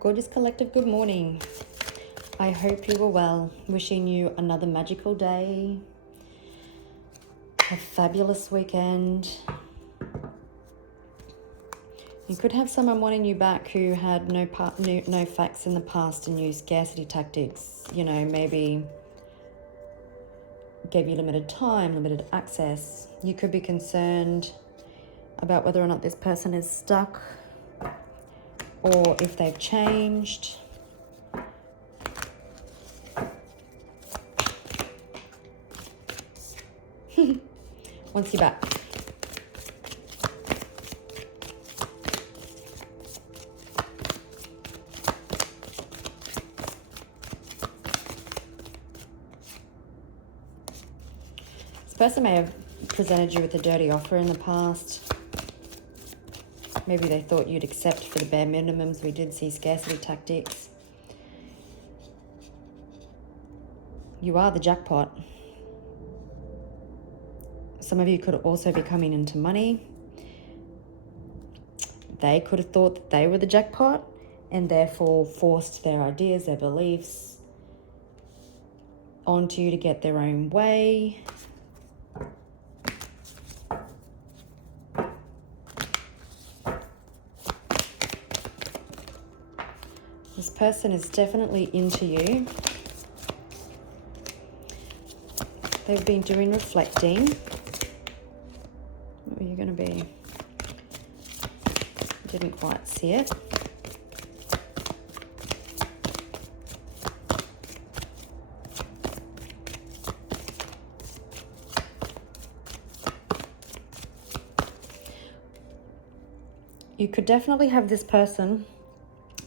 Gorgeous collective, good morning. I hope you are well. Wishing you another magical day. A fabulous weekend. You could have someone wanting you back who had no facts in the past and used scarcity tactics. You know, maybe gave you limited time, limited access. You could be concerned about whether or not this person is stuck or if they've changed. Once you're back. This person may have presented you with a dirty offer in the past. Maybe they thought you'd accept for the bare minimums. We did see scarcity tactics. You are the jackpot. Some of you could also be coming into money. They could have thought that they were the jackpot and therefore forced their ideas, their beliefs onto you to get their own way. This person is definitely into you. They've been doing reflecting. What are you going to be? Didn't quite see it. You could definitely have this person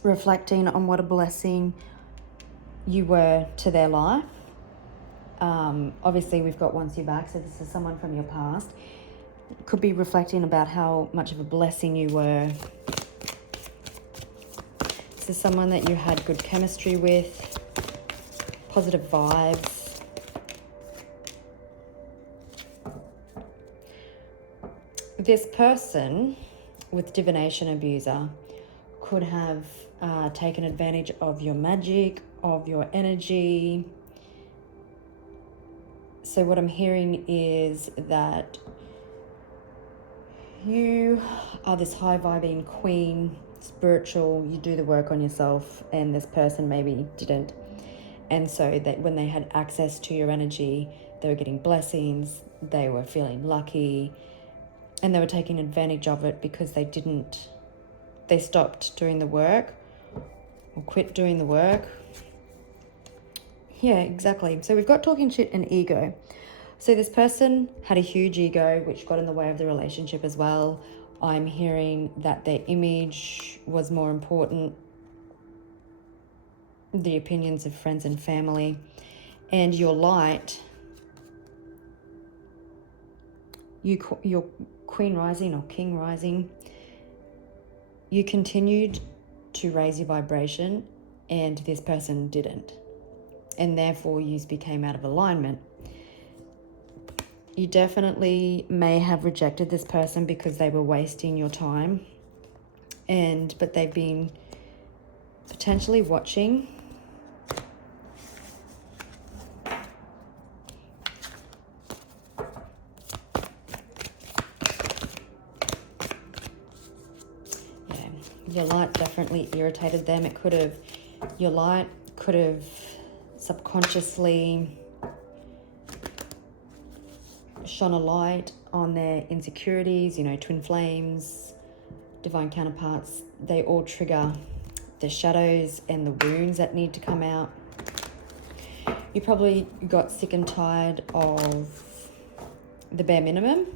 reflecting on what a blessing you were to their life. Obviously, we've got once you're back, so this is someone from your past. Could be reflecting about how much of a blessing you were. This is someone that you had good chemistry with, positive vibes. This person with divination abuser could have taken advantage of your magic, of your energy. So what I'm hearing is that you are this high vibing queen, spiritual, you do the work on yourself, and this person maybe didn't. And so that when they had access to your energy, they were getting blessings, they were feeling lucky, and they were taking advantage of it because they stopped doing the work or quit doing the work. Yeah, exactly. So we've got talking shit and ego. So this person had a huge ego, which got in the way of the relationship as well. I'm hearing that their image was more important, the opinions of friends and family, and your light, your Queen Rising or King Rising, you continued to raise your vibration and this person didn't. And therefore you became out of alignment. You definitely may have rejected this person because they were wasting your time. But they've been potentially watching. Yeah, your light definitely irritated them. Your light could have subconsciously shone a light on their insecurities, twin flames, divine counterparts. They all trigger the shadows and the wounds that need to come out. You probably got sick and tired of the bare minimum.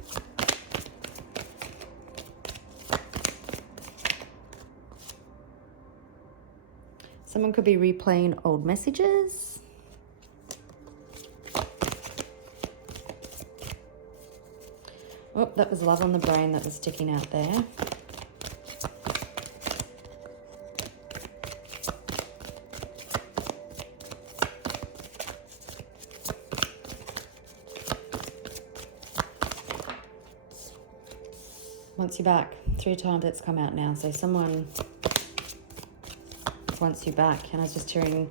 Someone could be replaying old messages. Oh, that was love on the brain that was sticking out there. Once you're back, 3 times it's come out now. So someone just wants you back. And I was just hearing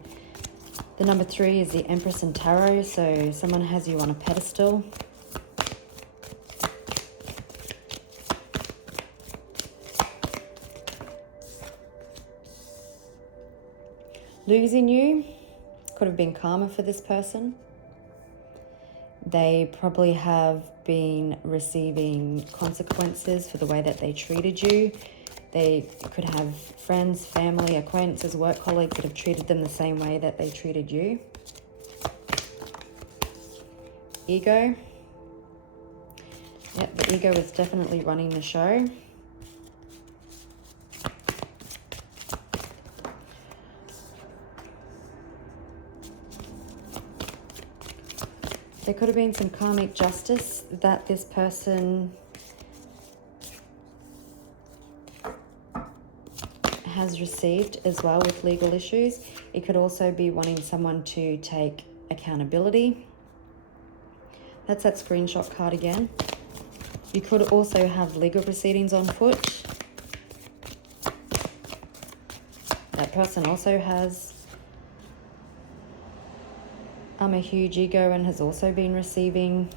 the number 3 is the Empress and Tarot. So someone has you on a pedestal. Losing you could have been karma for this person. They probably have been receiving consequences for the way that they treated you. They could have friends, family, acquaintances, work colleagues that have treated them the same way that they treated you. Ego. Yep, the ego is definitely running the show. There could have been some karmic justice that this person has received as well with legal issues. It could also be wanting someone to take accountability. That's that screenshot card again. You could also have legal proceedings on foot. That person also has a huge ego and has also been receiving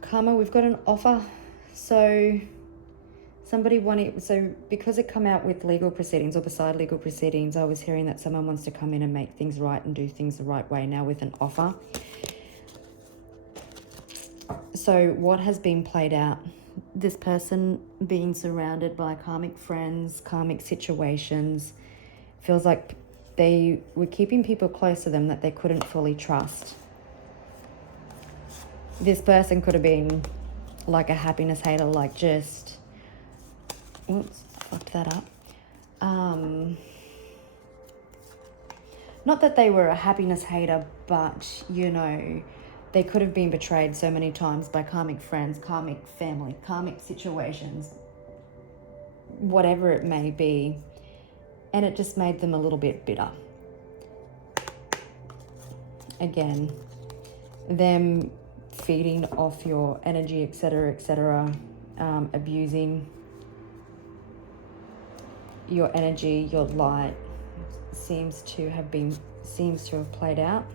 karma. We've got an offer. So somebody wanted, so because it come out with legal proceedings or beside legal proceedings, I was hearing that someone wants to come in and make things right and do things the right way now with an offer. So what has been played out? This person being surrounded by karmic friends, karmic situations, feels like they were keeping people close to them that they couldn't fully trust. This person could have been like a happiness hater, like just, oops, fucked that up. Not that they were a happiness hater, but, you know, they could have been betrayed so many times by karmic friends, karmic family, karmic situations, whatever it may be. And it just made them a little bit bitter. Again, them feeding off your energy, etc., abusing your energy, your light, seems to have played out.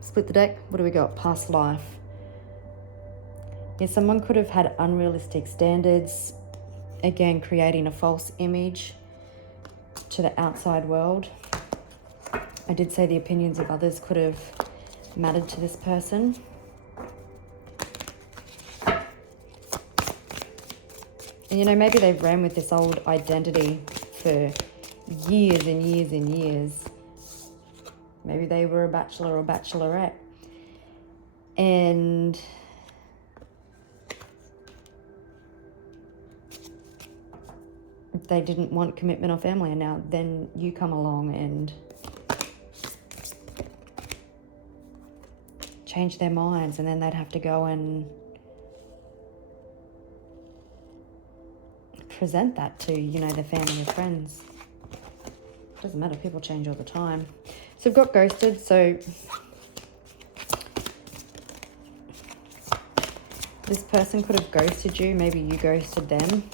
Split the deck. What do we got? Past life. Yeah, someone could have had unrealistic standards. Again, creating a false image to the outside world. I did say the opinions of others could have mattered to this person. And, you know, maybe they've ran with this old identity for years and years and years. Maybe they were a bachelor or bachelorette. And they didn't want commitment or family, and now then you come along and change their minds, and then they'd have to go and present that to, you know, their family or friends. Doesn't matter, people change all the time. So we've got ghosted. So this person could have ghosted you, maybe you ghosted them.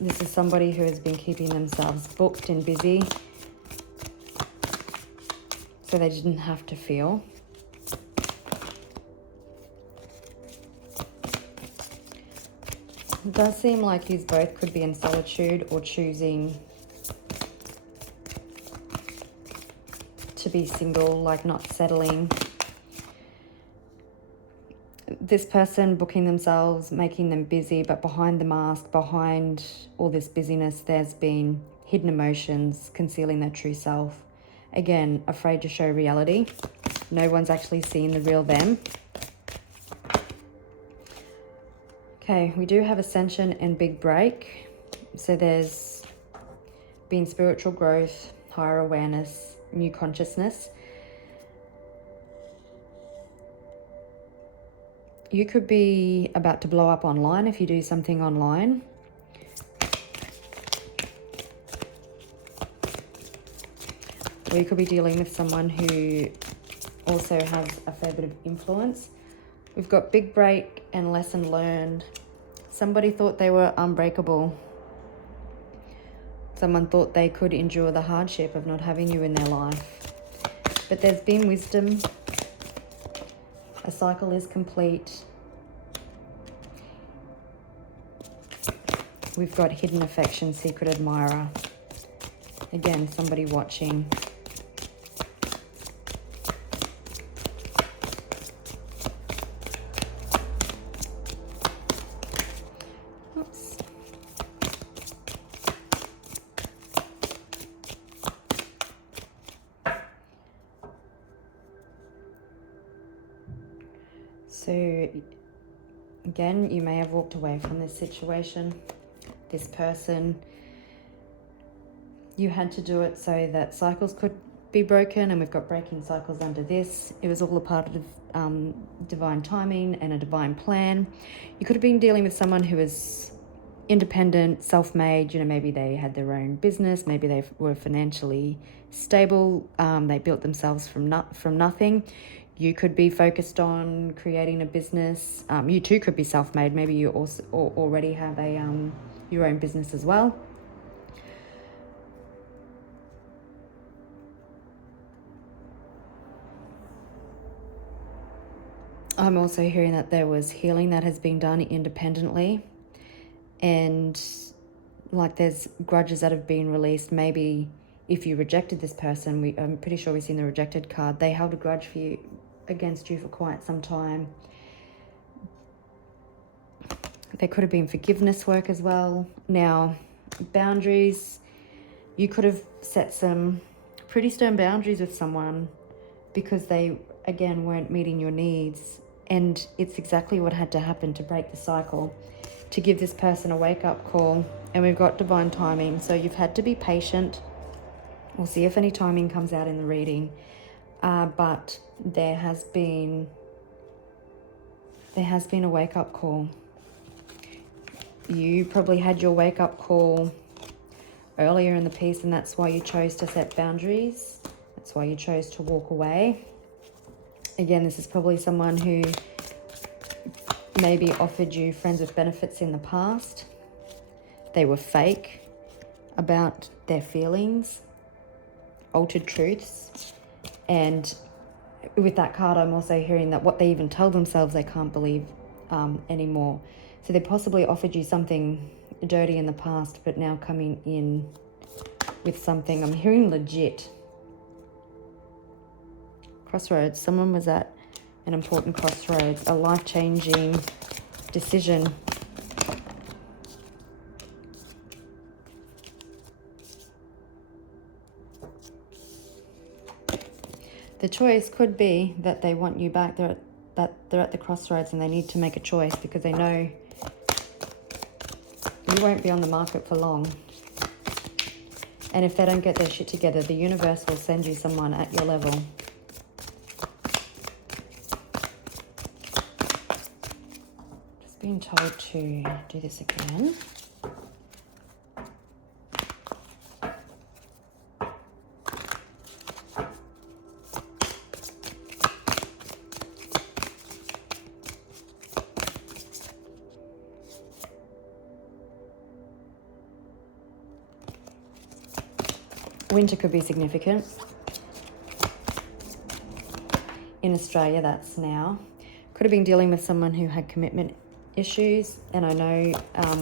This is somebody who has been keeping themselves booked and busy so they didn't have to feel. It does seem like you both could be in solitude or choosing to be single, like not settling. This person booking themselves, making them busy, but behind the mask, behind all this busyness, there's been hidden emotions, concealing their true self. Again, afraid to show reality. No one's actually seen the real them. Okay, we do have ascension and big break. So there's been spiritual growth, higher awareness, new consciousness. You could be about to blow up online if you do something online. Or you could be dealing with someone who also has a fair bit of influence. We've got big break and lesson learned, Somebody thought they were unbreakable. Someone thought they could endure the hardship of not having you in their life. But there's been wisdom. A cycle is complete. We've got hidden affection, secret admirer. Again, somebody watching. Oops. So, again, you may have walked away from this situation. This person, you had to do it so that cycles could be broken, and we've got breaking cycles under this. It was all a part of divine timing and a divine plan. You could have been dealing with someone who was independent, self-made. You know, maybe they had their own business, maybe they were financially stable, they built themselves from nothing. You could be focused on creating a business. You too could be self-made. Maybe you also already have a your own business as well. I'm also hearing that there was healing that has been done independently, and like there's grudges that have been released. Maybe if you rejected this person, I'm pretty sure we've seen the rejected card. They held a grudge against you for quite some time. There could have been forgiveness work as well. Now, boundaries. You could have set some pretty stern boundaries with someone because they, again, weren't meeting your needs. And it's exactly what had to happen to break the cycle, to give this person a wake-up call. And we've got divine timing. So you've had to be patient. We'll see if any timing comes out in the reading. But there has been a wake-up call. You probably had your wake-up call earlier in the piece, and that's why you chose to set boundaries. That's why you chose to walk away. Again, this is probably someone who maybe offered you friends with benefits in the past. They were fake about their feelings, altered truths. And with that card, I'm also hearing that what they even tell themselves they can't believe anymore. So they possibly offered you something dirty in the past, but now coming in with something. I'm hearing legit. Crossroads. Someone was at an important crossroads, a life-changing decision. The choice could be that they want you back. They're at the crossroads and they need to make a choice because they know you won't be on the market for long. And if they don't get their shit together, the universe will send you someone at your level. Just being told to do this again. Winter could be significant. In Australia, that's now. Could have been dealing with someone who had commitment issues, and I know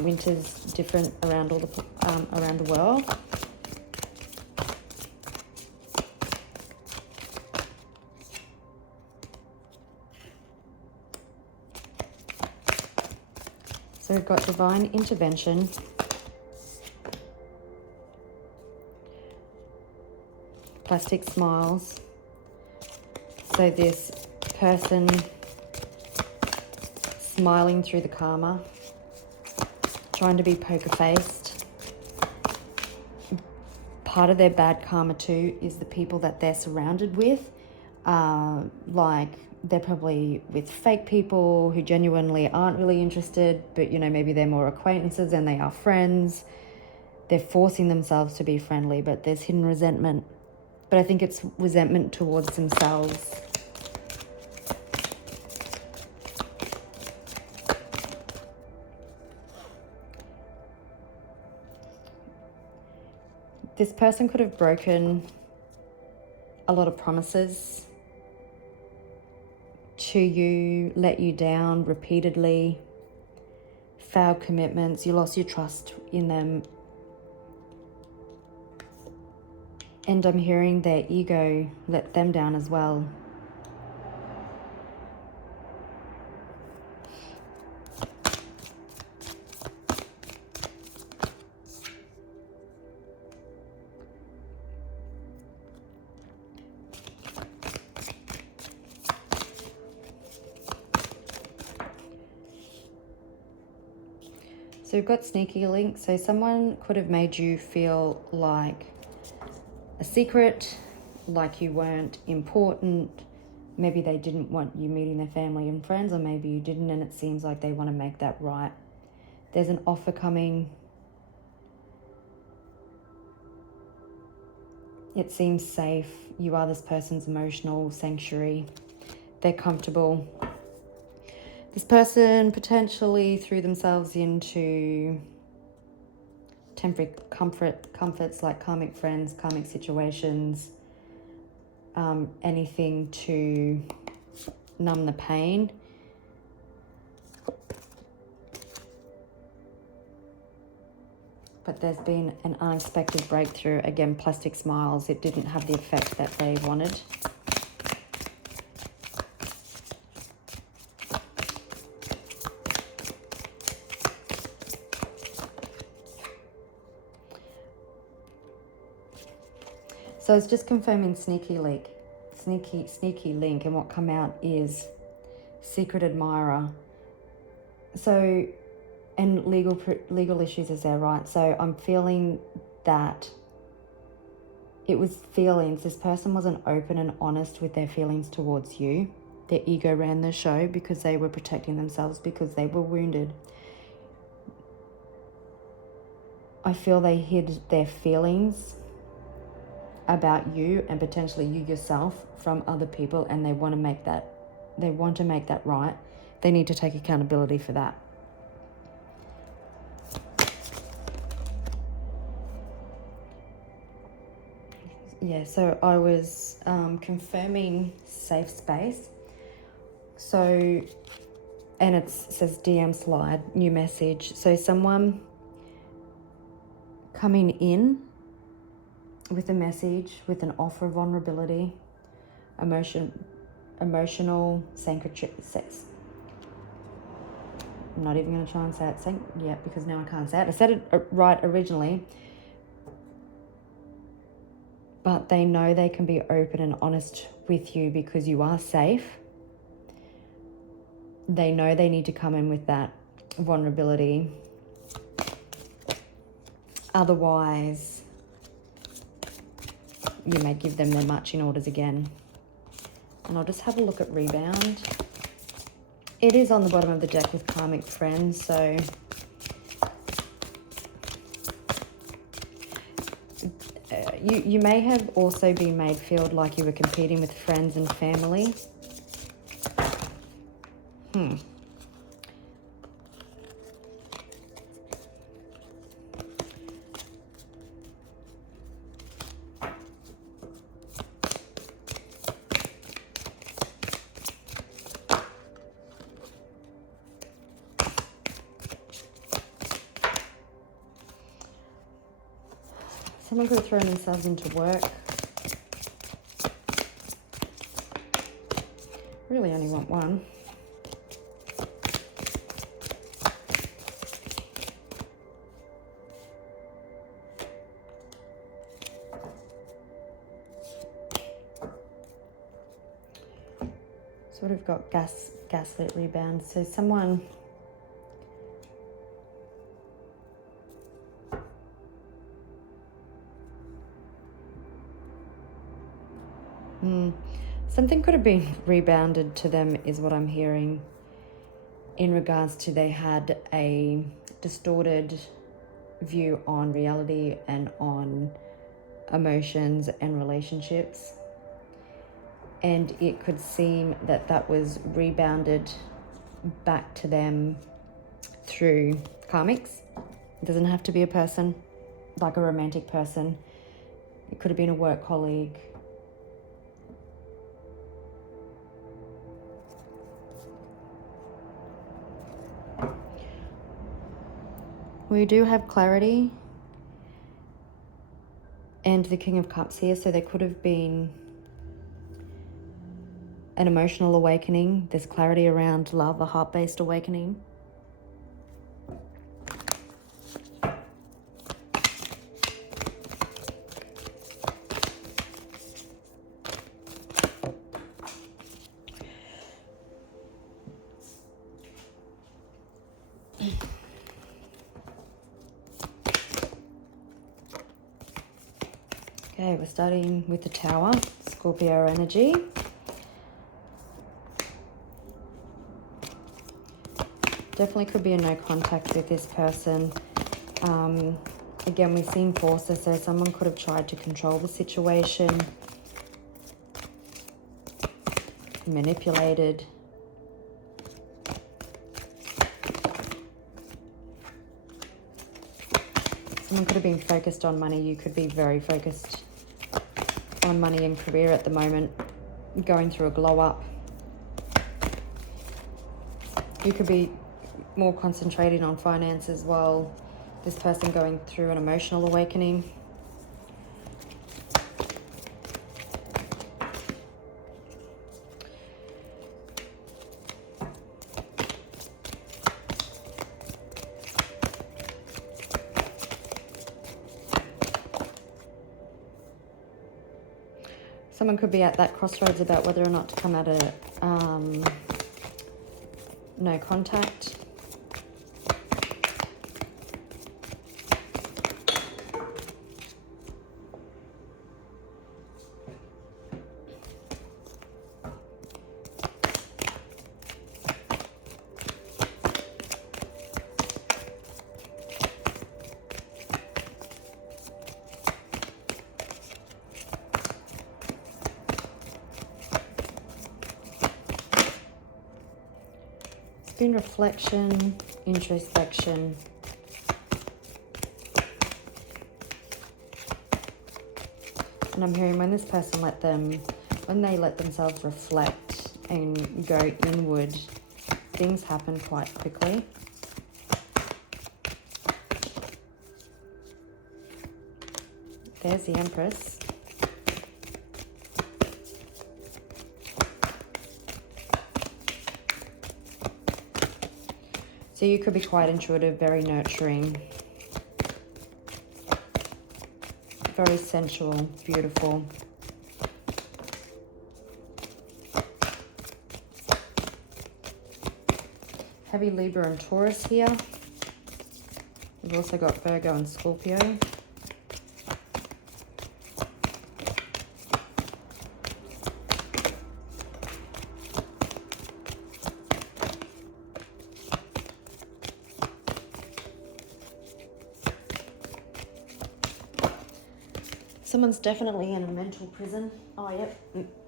winter's different around around the world. So we've got divine intervention. Plastic smiles. So this person smiling through the karma, trying to be poker-faced. Part of their bad karma too is the people that they're surrounded with. Like they're probably with fake people who genuinely aren't really interested, but you know, maybe they're more acquaintances than they are friends. They're forcing themselves to be friendly, but there's hidden resentment. But I think it's resentment towards themselves. This person could have broken a lot of promises to you, let you down repeatedly, failed commitments, you lost your trust in them. And I'm hearing their ego let them down as well. So we've got sneaky link. So someone could have made you feel like a secret, like you weren't important. Maybe they didn't want you meeting their family and friends, or maybe you didn't, and it seems like they want to make that right. There's an offer coming. It seems safe. You are this person's emotional sanctuary. They're comfortable. This person potentially threw themselves into temporary comforts like karmic friends, karmic situations, anything to numb the pain. But there's been an unexpected breakthrough. Again, plastic smiles. It didn't have the effect that they wanted. So it's just confirming sneaky link, and what come out is secret admirer. So, and legal issues is there, right? So I'm feeling that it was feelings. This person wasn't open and honest with their feelings towards you. Their ego ran the show because they were protecting themselves, because they were wounded. I feel they hid their feelings about you and potentially you yourself from other people, and they want to make that right. They need to take accountability for that. Yeah, so I was confirming safe space. So, and it says DM slide, new message. So someone coming in with a message, with an offer of vulnerability, emotional sanctuary. I'm not even going to try and say it yet because now I can't say it. I said it right originally. But they know they can be open and honest with you because you are safe. They know they need to come in with that vulnerability. Otherwise, you may give them their marching orders again. And I'll just have a look at rebound. It is on the bottom of the deck with karmic friends, so you may have also been made feel like you were competing with friends and family. Someone could have thrown themselves into work. Really only want one. So we've got gaslit rebound. So someone something could have been rebounded to them is what I'm hearing, in regards to they had a distorted view on reality and on emotions and relationships. And it could seem that that was rebounded back to them through karmics. It doesn't have to be a person, like a romantic person. It could have been a work colleague. We do have clarity and the King of Cups here, so there could have been an emotional awakening. There's clarity around love, a heart-based awakening. Okay, we're starting with the Tower, Scorpio energy. Definitely could be a no contact with this person. Again, we've seen forces, so someone could have tried to control the situation, manipulated. Someone could have been focused on money. You could be very focused on money and career at the moment, going through a glow up. You could be more concentrating on finance as well. This person going through an emotional awakening. Someone could be at that crossroads about whether or not to come at a no contact. Been reflection, introspection. And I'm hearing when this person when they let themselves reflect and go inward, things happen quite quickly. There's the Empress. So you could be quite intuitive, very nurturing, very sensual, beautiful. Heavy Libra and Taurus here. We've also got Virgo and Scorpio. Someone's definitely in a mental prison. Oh, yep.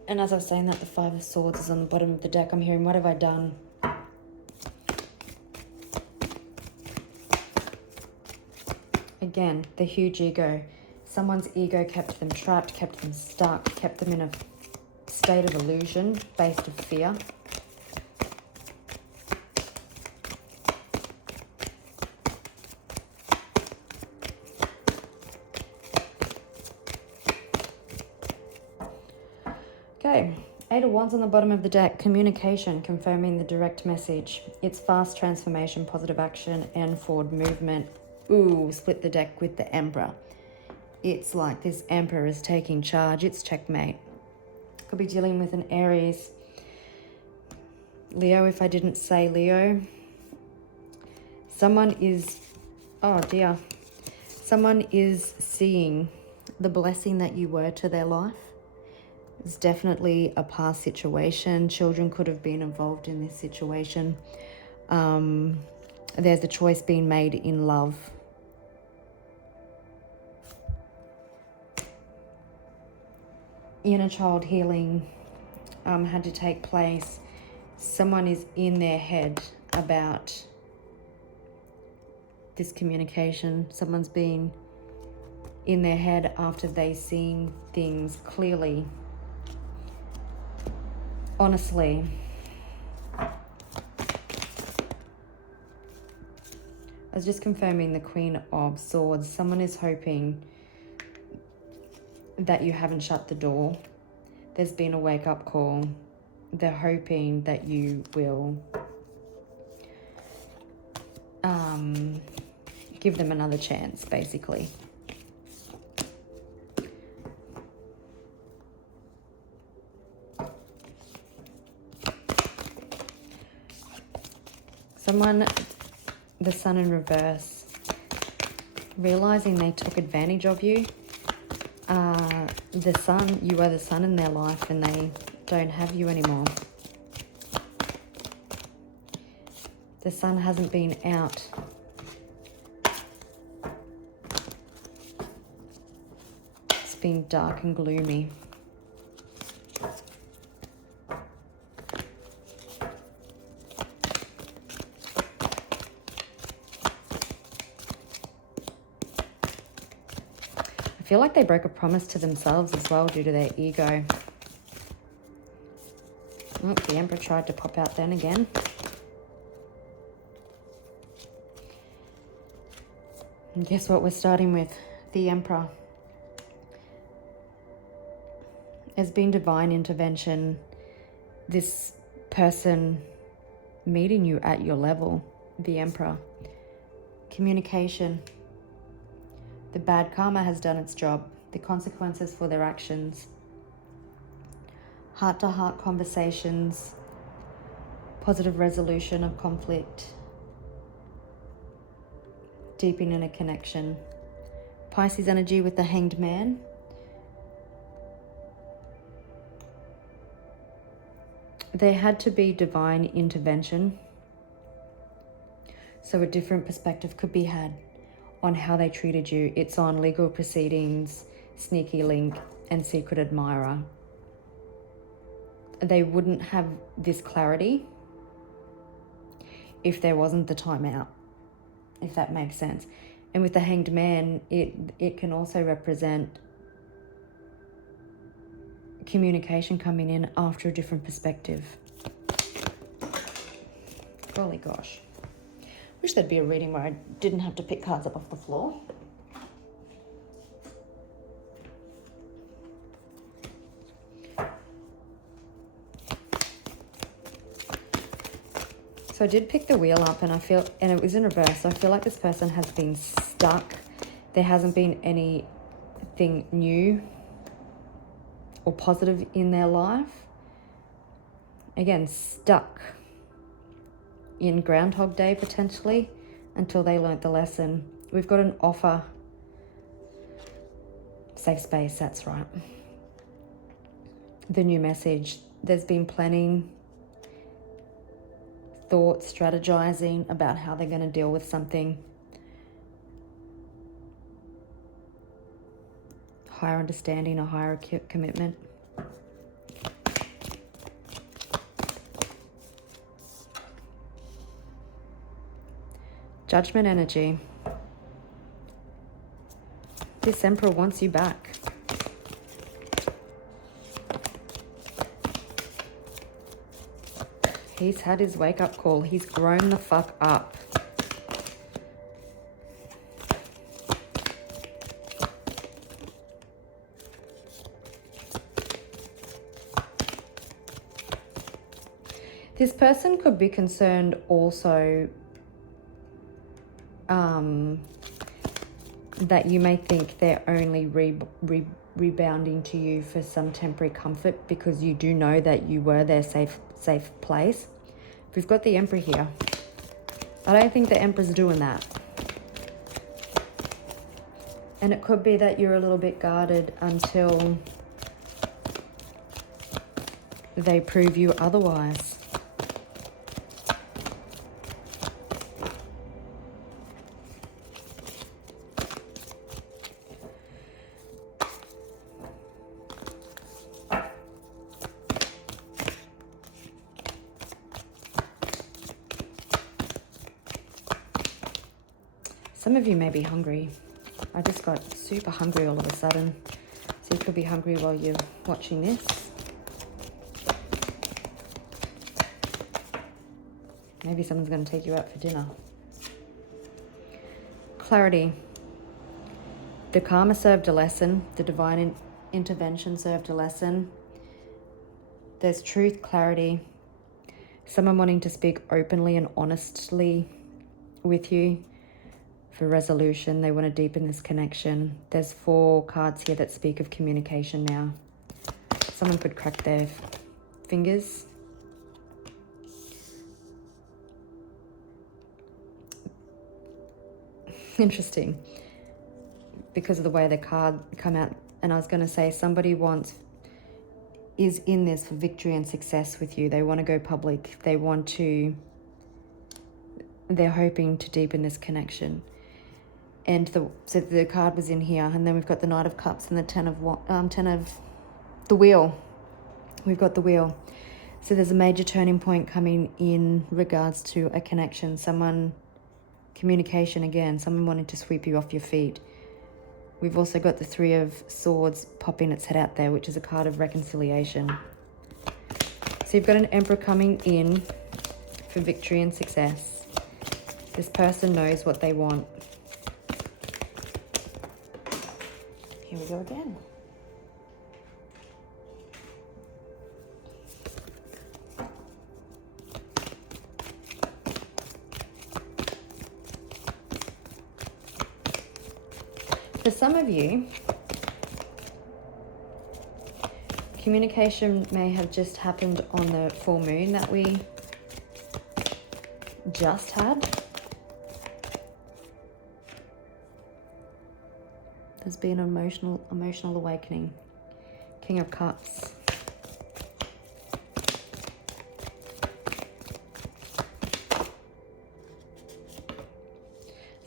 And as I was saying that, the Five of Swords is on the bottom of the deck. I'm hearing, what have I done? Again, the huge ego. Someone's ego kept them trapped, kept them stuck, kept them in a state of illusion based of fear. Okay, Eight of Wands on the bottom of the deck. Communication, confirming the direct message. It's fast transformation, positive action, and forward movement. Ooh, split the deck with the Emperor. It's like this Emperor is taking charge. It's checkmate. Could be dealing with an Aries. Leo, if I didn't say Leo. Someone is, oh dear. Someone is seeing the blessing that you were to their life. It's definitely a past situation. Children could have been involved in this situation. There's a choice being made in love. Inner child healing had to take place. Someone is in their head about this communication. Someone's been in their head after they've seen things clearly. Honestly, I was just confirming the Queen of Swords. Someone is hoping that you haven't shut the door. There's been a wake-up call. They're hoping that you will give them another chance, basically. Someone, the Sun in reverse, realizing they took advantage of you. The Sun, you are the Sun in their life and they don't have you anymore. The sun hasn't been out. It's been dark and gloomy. I feel like they broke a promise to themselves as well due to their ego. Oh, the Emperor tried to pop out then again. And guess what we're starting with? The Emperor. There's been divine intervention. This person meeting you at your level. The Emperor. Communication. The bad karma has done its job. The consequences for their actions. Heart-to-heart conversations. Positive resolution of conflict. Deepening a connection. Pisces energy with the Hanged Man. There had to be divine intervention. So a different perspective could be had on how they treated you. It's on legal proceedings, sneaky link, and secret admirer. They wouldn't have this clarity if there wasn't the timeout, if that makes sense. And with the Hanged Man, it can also represent communication coming in after a different perspective. Golly gosh. Wish there'd be a reading where I didn't have to pick cards up off the floor. So I did pick the wheel up and it was in reverse. So I feel like this person has been stuck. There hasn't been anything new or positive in their life. Again, stuck in Groundhog Day potentially until they learnt the lesson. We've got an offer. Safe space, that's right. The new message. There's been planning, thoughts, strategizing about how they're going to deal with something. Higher understanding, a higher commitment. Judgment energy. This Emperor wants you back. He's had his wake-up call. He's grown the fuck up. This person could be concerned also that you may think they're only rebounding to you for some temporary comfort because you do know that you were their safe place. We've got the Emperor here. I don't think the Emperor's doing that. And it could be that you're a little bit guarded until they prove you otherwise. Some of you may be hungry. I just got super hungry all of a sudden. So you could be hungry while you're watching this. Maybe someone's going to take you out for dinner. Clarity. The karma served a lesson. The divine intervention served a lesson. There's truth, clarity. Someone wanting to speak openly and honestly with you for resolution. They want to deepen this connection. There's 4 cards here that speak of communication now. Someone could crack their fingers. Interesting, because of the way the card come out. And I was going to say, somebody is in this for victory and success with you. They want to go public. They're hoping to deepen this connection. And so the card was in here, and then we've got the Knight of Cups and the 10 of the Wheel. We've got the Wheel. So there's a major turning point coming in regards to a connection. Communication again, someone wanting to sweep you off your feet. We've also got the 3 of Swords popping its head out there, which is a card of reconciliation. So you've got an Emperor coming in for victory and success. This person knows what they want. Here we go again. For some of you, communication may have just happened on the full moon that we just had. There's been an emotional awakening. King of Cups.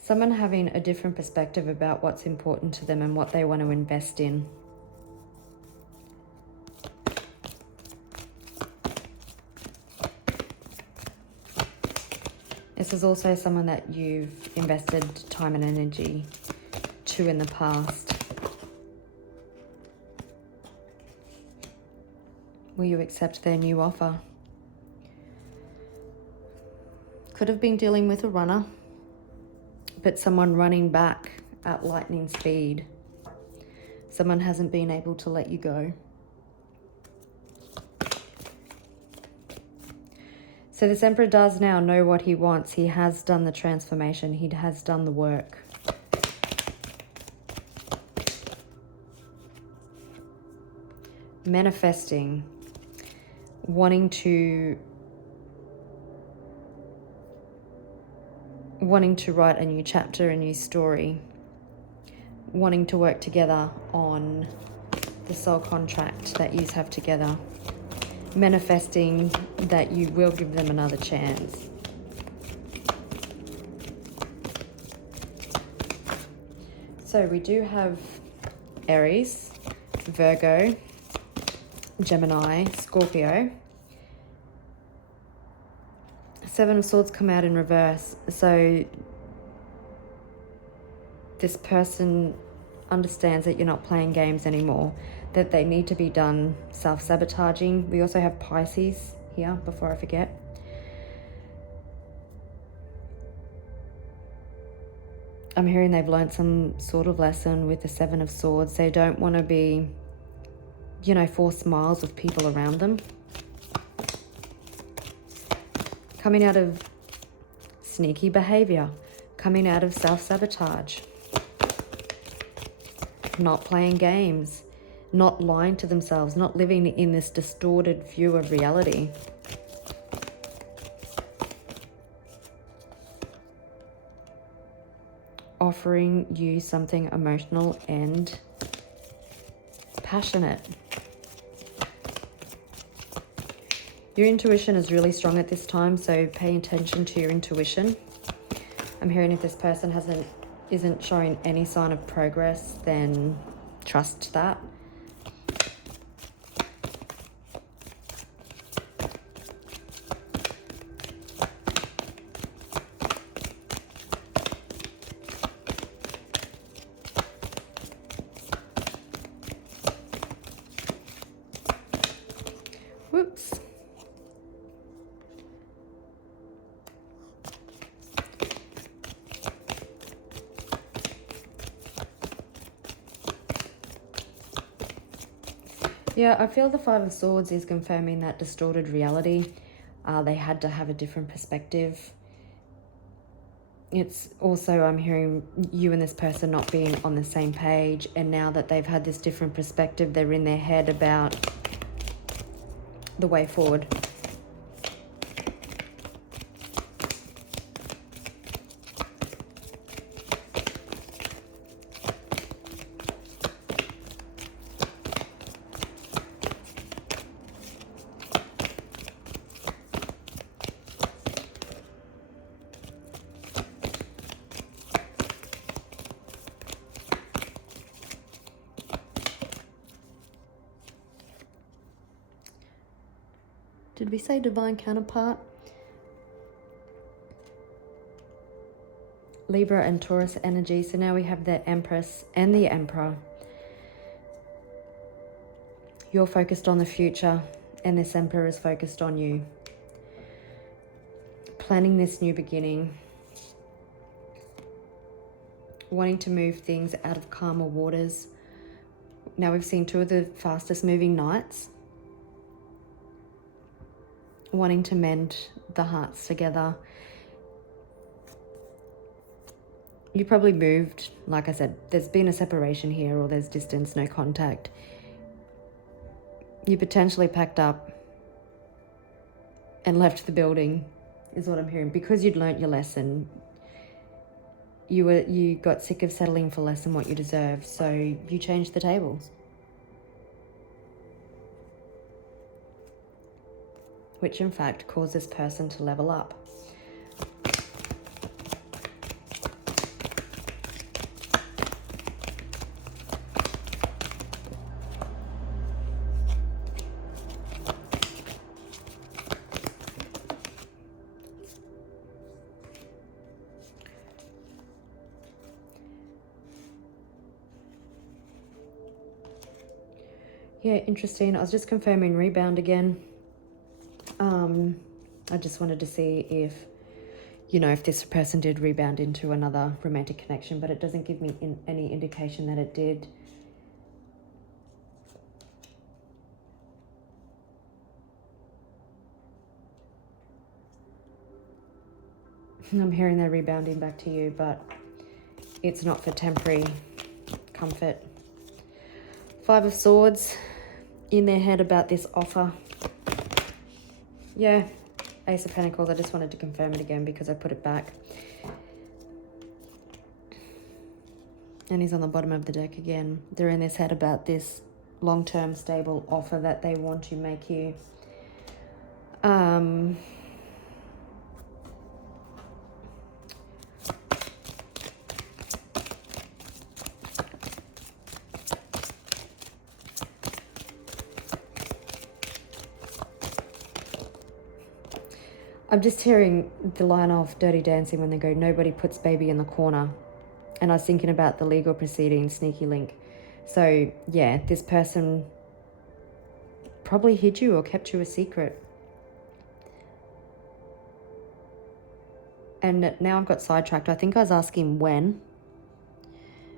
Someone having a different perspective about what's important to them and what they want to invest in. This is also someone that you've invested time and energy to in the past. Will you accept their new offer? Could have been dealing with a runner, but someone running back at lightning speed. Someone hasn't been able to let you go. So this Emperor does now know what he wants. He has done the transformation. He has done the work. Manifesting, wanting to write a new chapter, a new story, wanting to work together on the soul contract that you have together, manifesting that you will give them another chance. So we do have Aries, Virgo, Gemini, Scorpio. 7 of Swords come out in reverse. So this person understands that you're not playing games anymore, that they need to be done self-sabotaging. We also have Pisces here, before I forget. I'm hearing they've learned some sort of lesson with the 7 of Swords. They don't want to be, forced smiles with people around them. Coming out of sneaky behavior, coming out of self-sabotage, not playing games, not lying to themselves, not living in this distorted view of reality. Offering you something emotional and passionate. Your intuition is really strong at this time, so pay attention to your intuition. I'm hearing if this person isn't showing any sign of progress, then trust that. Yeah, I feel the Five of Swords is confirming that distorted reality. They had to have a different perspective. It's also, I'm hearing you and this person not being on the same page, and now that they've had this different perspective, they're in their head about the way forward. Did we say divine counterpart? Libra and Taurus energy. So now we have the Empress and the Emperor. You're focused on the future, and this Emperor is focused on you. Planning this new beginning. Wanting to move things out of calmer waters. Now we've seen two of the fastest moving knights. Wanting to mend the hearts together. You probably moved, like I said, there's been a separation here, or there's distance, no contact. You potentially packed up and left the building, is what I'm hearing, because you'd learnt your lesson. You got sick of settling for less than what you deserve, so you changed the tables. Which in fact caused this person to level up. Yeah, interesting. I was just confirming rebound again. I just wanted to see if, if this person did rebound into another romantic connection, but it doesn't give me any indication that it did. I'm hearing they're rebounding back to you, but it's not for temporary comfort. Five of Swords in their head about this offer. Yeah, Ace of Pentacles. I just wanted to confirm it again because I put it back. And he's on the bottom of the deck again. They're in this head about this long-term stable offer that they want to make you. I'm just hearing the line of Dirty Dancing when they go, nobody puts baby in the corner. And I was thinking about the legal proceedings, sneaky link. So yeah, this person probably hid you or kept you a secret. And now I've got sidetracked. I think I was asking when.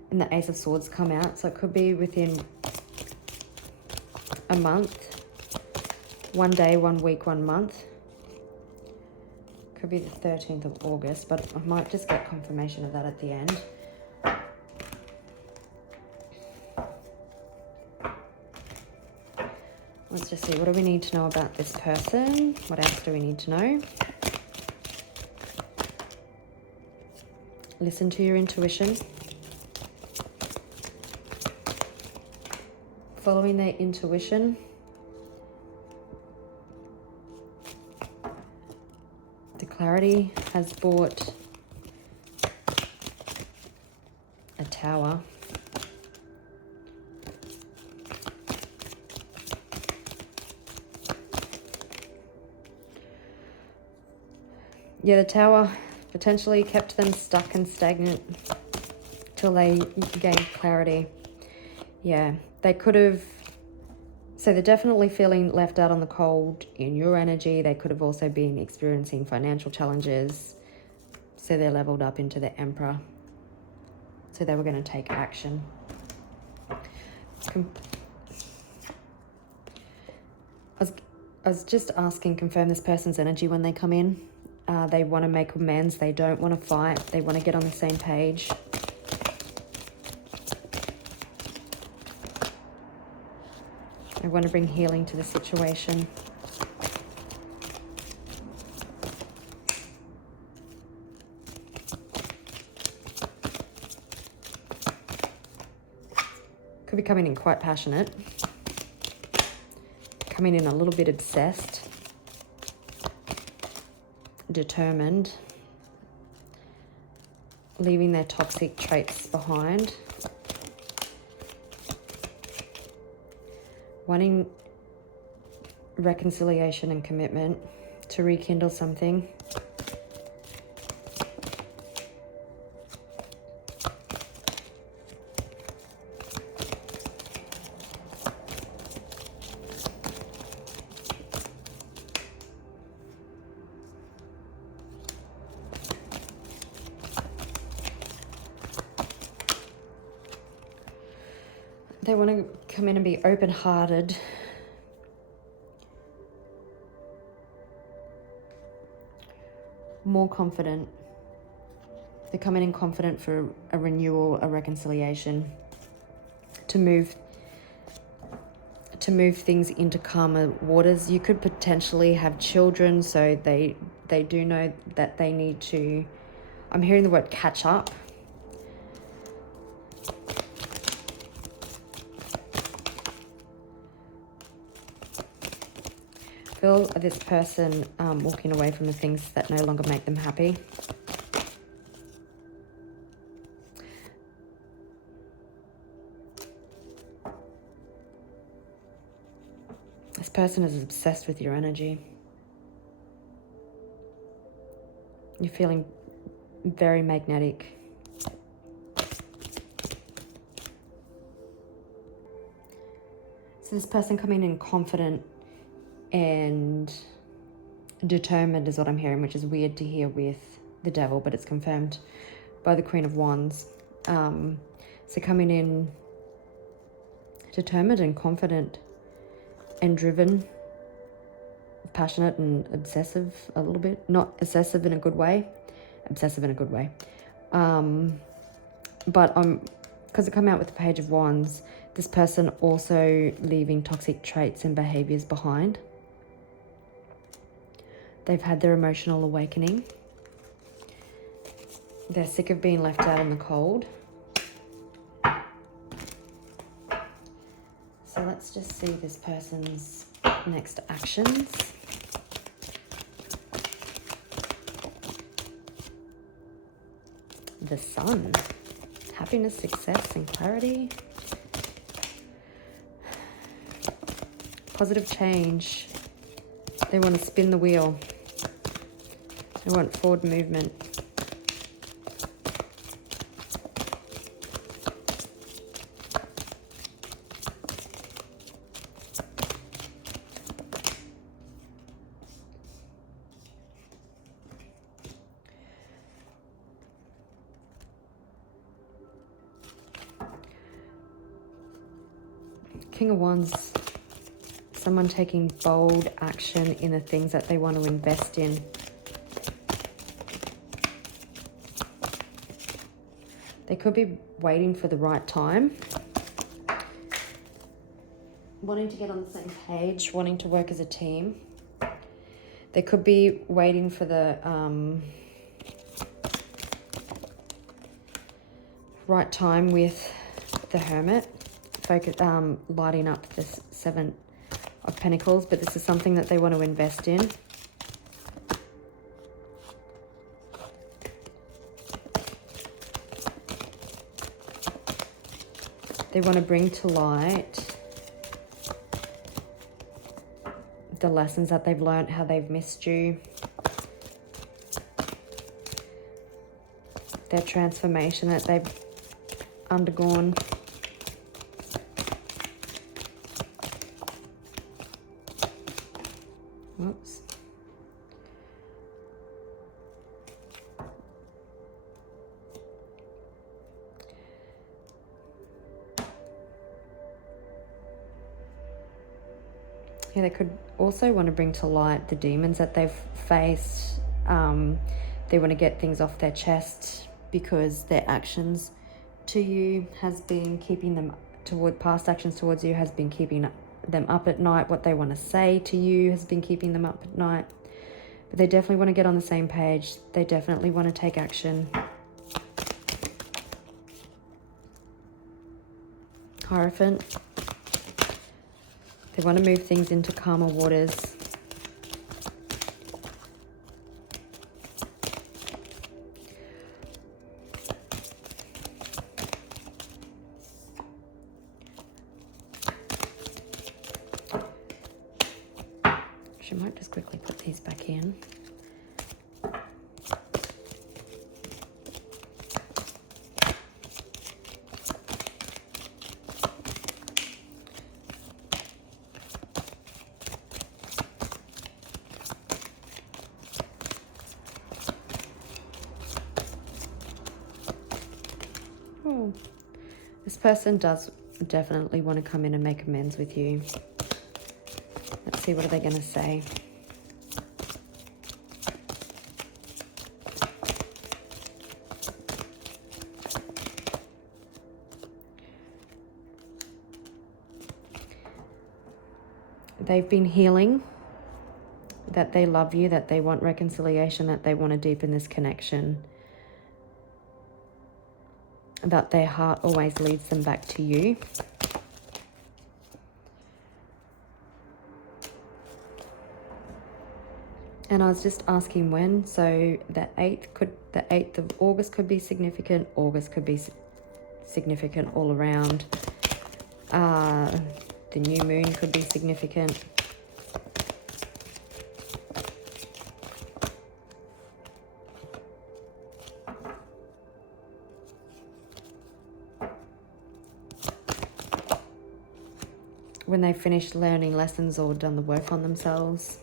And the Ace of Swords come out. So it could be within a month. 1 day, 1 week, 1 month. Could be the 13th of August, but I might just get confirmation of that at the end. Let's just see, what do we need to know about this person? What else do we need to know? Listen to your intuition. Following their intuition. The clarity has brought a tower. Yeah, the tower potentially kept them stuck and stagnant till they gained clarity. Yeah, they could have... So they're definitely feeling left out on the cold in your energy. They could have also been experiencing financial challenges. So they're leveled up into the Emperor. So they were going to take action. I was just asking, confirm this person's energy when they come in. They want to make amends. They don't want to fight. They want to get on the same page. They want to bring healing to the situation. Could be coming in quite passionate. Coming in a little bit obsessed. Determined. Leaving their toxic traits behind. Wanting reconciliation and commitment to rekindle something. They want to come in and be open-hearted. More confident. They're coming in confident for a renewal, a reconciliation. To move things into calmer waters. You could potentially have children, so they do know that they need to, I'm hearing the word catch up. Feel this person walking away from the things that no longer make them happy. This person is obsessed with your energy. You're feeling very magnetic. So this person coming in confident and determined is what I'm hearing, which is weird to hear with the Devil, but it's confirmed by the Queen of Wands. So coming in determined and confident and driven, passionate and obsessive a little bit. Not obsessive in a good way, obsessive in a good way. But because I come out with the Page of Wands, this person also leaving toxic traits and behaviors behind. They've had their emotional awakening. They're sick of being left out in the cold. So let's just see this person's next actions. The Sun. Happiness, success, and clarity. Positive change. They want to spin the wheel. They want forward movement. King of Wands. Someone taking bold action in the things that they want to invest in. They could be waiting for the right time. Wanting to get on the same page, wanting to work as a team. They could be waiting for the right time with the Hermit. Lighting up this Seven of Pentacles, but this is something that they want to invest in. They want to bring to light the lessons that they've learned, how they've missed you, their transformation that they've undergone. Whoops. Yeah, they could also want to bring to light the demons that they've faced. They want to get things off their chest because their actions to you has been keeping them past actions towards you has been keeping them up at night. What they want to say to you has been keeping them up at night. But they definitely want to get on the same page. They definitely want to take action. Hierophant. They want to move things into calmer waters. She might just quickly put these back in. Oh, this person does definitely want to come in and make amends with you. Let's see, what are they going to say? They've been healing, that they love you, that they want reconciliation, that they want to deepen this connection. But their heart always leads them back to you. And I was just asking when, so the 8th of August could be significant. August could be significant all around. The new moon could be significant. When they've finished learning lessons or done the work on themselves.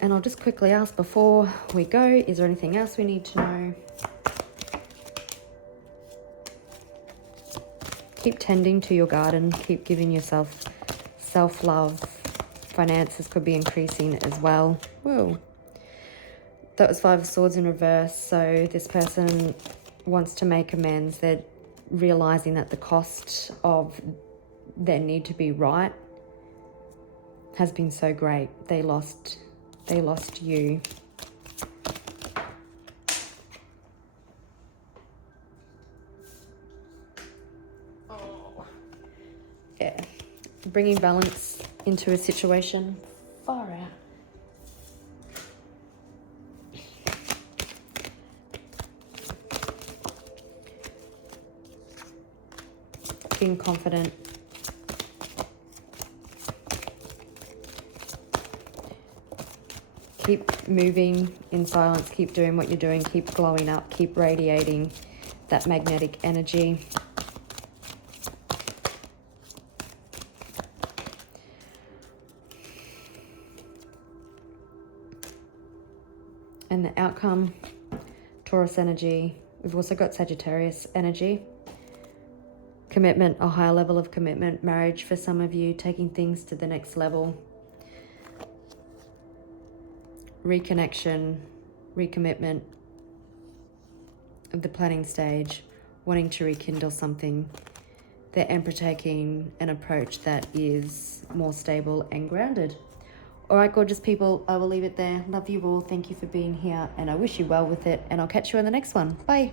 And I'll just quickly ask before we go, is there anything else we need to know? Keep tending to your garden. Keep giving yourself self-love. Finances could be increasing as well. Whoa. That was 5 of Swords in reverse. So this person wants to make amends. They're realizing that the cost of their need to be right has been so great. They lost you. Yeah, bringing balance into a situation. Far out. Being confident. Keep moving in silence. Keep doing what you're doing. Keep glowing up. Keep radiating that magnetic energy. And the outcome, Taurus energy. We've also got Sagittarius energy. Commitment, a higher level of commitment. Marriage for some of you, taking things to the next level. Reconnection, recommitment of the planning stage, wanting to rekindle something. The Emperor taking an approach that is more stable and grounded. All right, gorgeous people, I will leave it there. Love you all. Thank you for being here, and I wish you well with it, and I'll catch you on the next one. Bye.